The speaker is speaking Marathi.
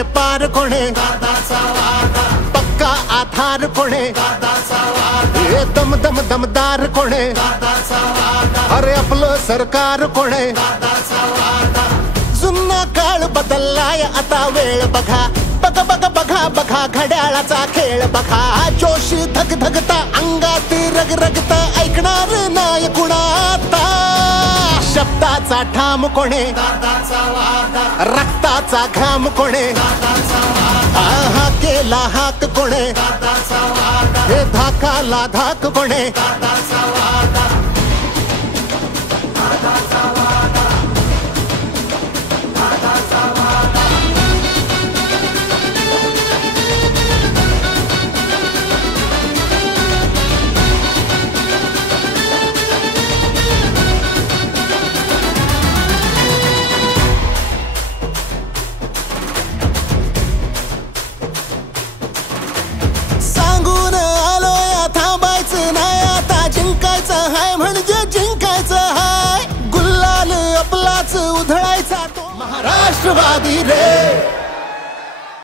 कोणे पार कोणे पक्का आधार कोणे हे दम दम दमदार कोणे अरे आपलं सरकार कोणे जुना काळ बदललाय आता वेळ बघा बघा बघा बघा बघा घड्याळाचा खेळ बघा जोश धग धगता अंगात रग रगता ऐकणार नाही कुणाता शब्दाचा ठाम कोणे रक्ताचा घाम कोणे हा केला हाक कोणे हे धाकाला धाक कोणे सांगून आलोय थांबायचं नाही आता जिंकायचं हाय म्हणजे जिंकायचं हाय गुलाल आपलाच उधळायचा तो महाराष्ट्रवादी रे।